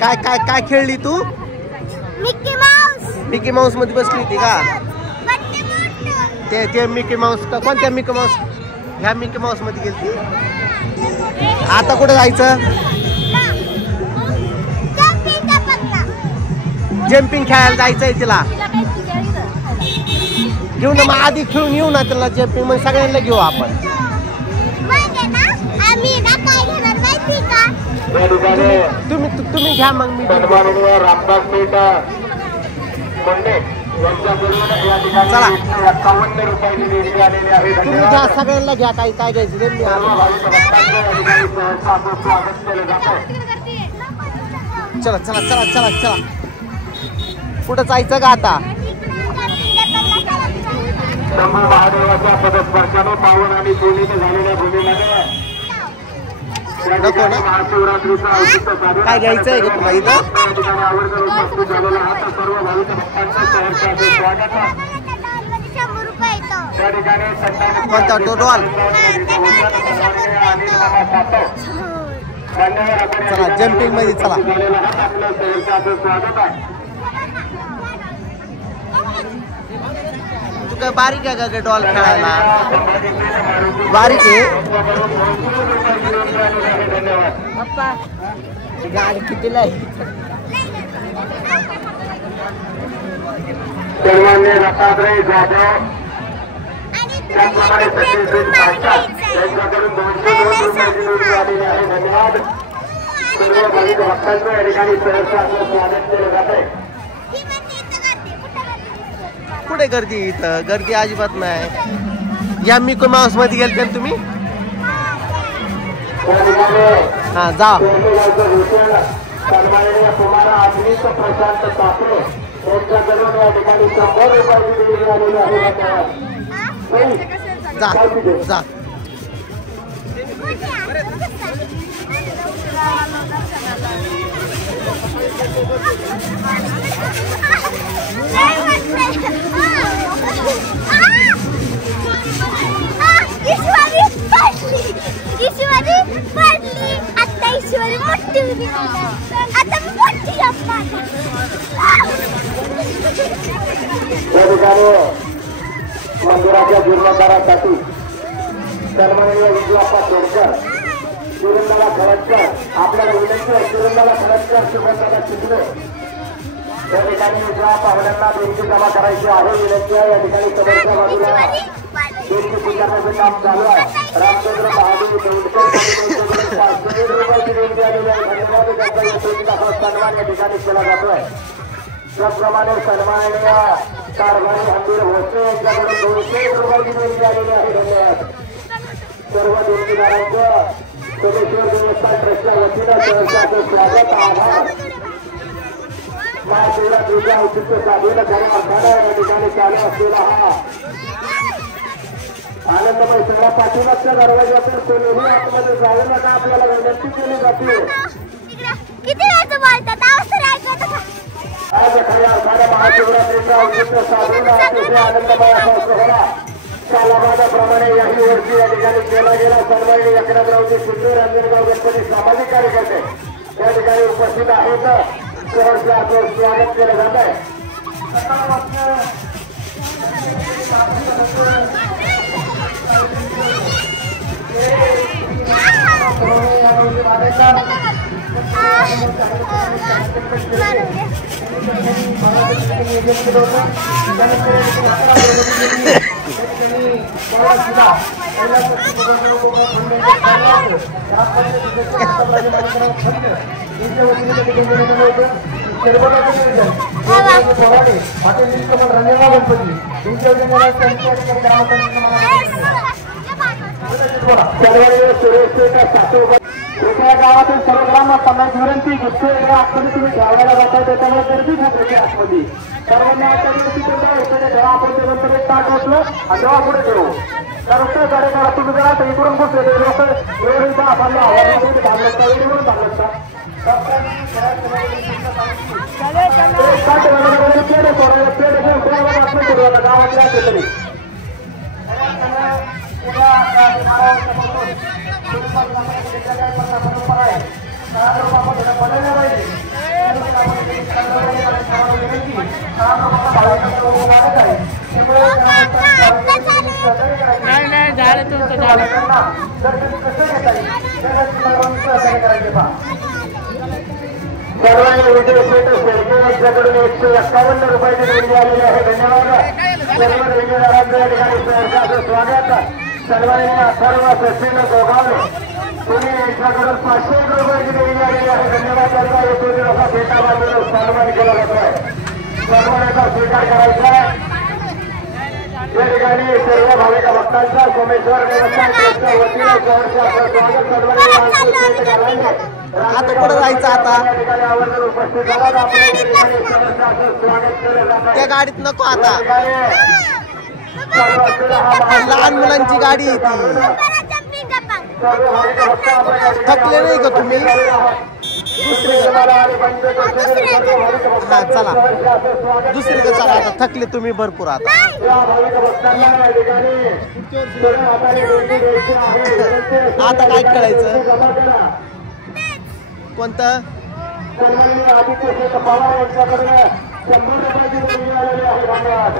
काय काय काय खेळली तू? मिकी माऊस मध्ये बसली होती का? ते मिकी माऊस का? कोणत्या मिकी माऊस? ह्या मिकी माऊस मध्ये गेलती. आता कुठे जायचं? जम्पिंग खेळायला जायचंय तिला. घेऊ ना मग, आधी खेळून येऊ ना त्याला जम्पिंग. मग सगळ्यांना घेऊ आपण. तुम्ही घ्या मग. मी चला तुम्ही घ्या, सगळ्यांना घ्या. काय काय घ्यायचं ते मी चला चला चला चला चला. कुठं जायचं का आता? महादेवाच्या पदस्पर्शाने पावन आणि सोनीने झालेल्या भूमीला नको ना. काय घ्यायचंय का तुला इथं? उपस्थित झालेला हा सर्व भाविक भक्तांचा सहर्षाचे स्वागत आहे. त्या ठिकाणी कोणता टोटवाल? चला जम्पिंग मध्ये चला. आपलं सहर्षाचं स्वागत आहे. तू काय बारीक आहे का डॉल खेळायला? बारीक आहे. गाडी कितीला आहे? सन्माननीय दत्तात्रय जाधव त्याचप्रमाणे सचिन यांच्याकडून 202 रुपयाची निवडणूक आलेली आहे. धन्यवाद. सर्व भाविक भक्तांचं या ठिकाणी सहर्ष आपलं स्वागत केलं जात आहे. कुठे गर्दी? इथं गर्दी अजिबात नाही. या मिकी माऊस मध्ये गेलते तुम्ही? हा जा. सन्माननीय कुमार अभिनीत प्रशांत तापरे यांच्याकडून या ठिकाणी 100 रुपयाची निवडणूक आलेली आहे. जा जा. ईश्वरी मोठी आता मोठी मंदिराच्या जीर्णोद्धारासाठी सन्माननीय विजयाप्पा तोडकर, सुरेंद्रला खडकर, आपल्याला विनंती आहे सुरेंद्रला खडकर सुगंधाला चिकले या ठिकाणी ज्या पाहुण्यांना देणगी जमा करायची आहे विनंती आहे. या ठिकाणी समोरच्या बाजूला देणगी स्वीकारण्याचं काम चालू आहे. रामचंद्र महादेव तोडकर 500 रुपयाची देणगी आलेली आहे. धन्यवाद. त्यांचा यशस्वीचा सन्मान या ठिकाणी केला जातोय. त्याचप्रमाणे सन्माननीय कारभारी हंबीर भोसले यांच्याकडून 200 रुपयाची देणगी आलेली आहे. धन्यवाद. सर्व देणगीदारांचं सोमेश्वर देवस्थान ट्रस्टच्या वतीनं सहर्षाचं स्वागत. आभार. महाशिवरात्रीच्या औचित्य साधून खऱ्या अर्थानं या ठिकाणी चालू असलेला हा आनंदमय सगळा पाठीमागच्या दरवाज्यातून कोणीही आतमध्ये जाऊ नका आपल्याला विनंती केली जाते. आज खऱ्या अर्थानं महाशिवरात्रीच्या औचित्य साधून अतिशय आनंदमय असा सोहळा कालाबादाप्रमाणे याही वर्षी या ठिकाणी केला गेला. सन्माननीय एकनाथरावजी शिंदे रंजनगाव गणपती सामाजिक कार्यकर्ते या ठिकाणी उपस्थित आहेत. सहर्ष आपलं स्वागत केलं जात आहे. एका गावातील सर्व ग्रामस्थांना विनंती गुस्से आतमध्ये तुम्ही ठेवायला जाता त्याच्यामुळे गर्दी खूप होते आतमध्ये. सर्वांना आजच्या दिवशी तेवढा एखाद्या ठेवा आपण त्यानंतर एक ताट असलं आणि तेव्हा पुढे ठेवू. तर उत्तर कार्यक्रमात तुम्ही जरा इकडून बसले लोक वेळेचा आपल्याला आवाजामध्ये भाग लागता वेळेवरून भाग लागता. गावातल्या असेल तरी बदलल्या पाहिजे नाही झालं तुमचं झालं. सर्वांनी विजय शेट शेडके यांच्याकडून 151 रुपयाची देणगी आलेली आहे. धन्यवाद. सर्व देणगीदारांचं या ठिकाणी सहर्षाचं स्वागत. सर्वांनी अथर्व सचिन गोगावले तुम्ही यांच्याकडून 501 रुपयाची देणगी आलेली आहे. धन्यवाद. त्यांचा येतो असा भेटा बाजूला सन्मान केला जातोय. सन्मानाचा स्वीकार करायचा या ठिकाणी सर्व भाविक भक्तांचा सोमेश्वर देवस्थान ट्रस्टच्या वतीनं सहर्षाचं स्वागत. सर्वांनी आता कुठं जायचं आता? त्या गाडीत नको आता. लहान मुलांची गाडी आहे ती. थकले नाही का तुम्ही? हा चला दुसरीकडे चला. आता थकले तुम्ही भरपूर. आता आता काय खेळायचं? कोणतं? आदित्य शेठ पवार यांच्याकडून 100 रुपयाची देणगी आलेली आहे. धन्यवाद.